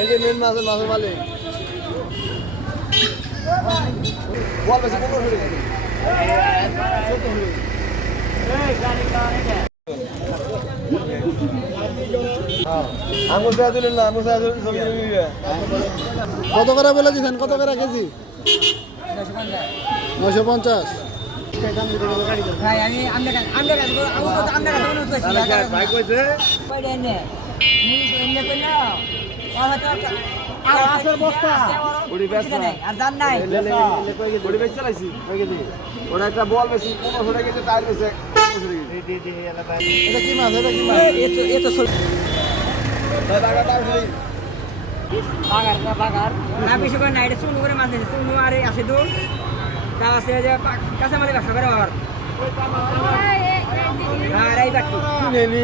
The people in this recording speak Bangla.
এই যে মেন মাছের মালিক বল বেশি কোন হয়ে গেছে কত করে বলে দিচ্ছেন? কত করে কেজি? 950। ওরা একটা বল বেশি 1500 টাকা কেজি টায়ার বেশি এটা কি মাছ? এটা কি মাছ? বাগার না বেশি করে না, এটা চুন করে মাছ দিয়েছে। চুন আর আছে দূর তা আছে যে কাঁচামালি ব্যবসা করে আর এই বাকি কিনে নি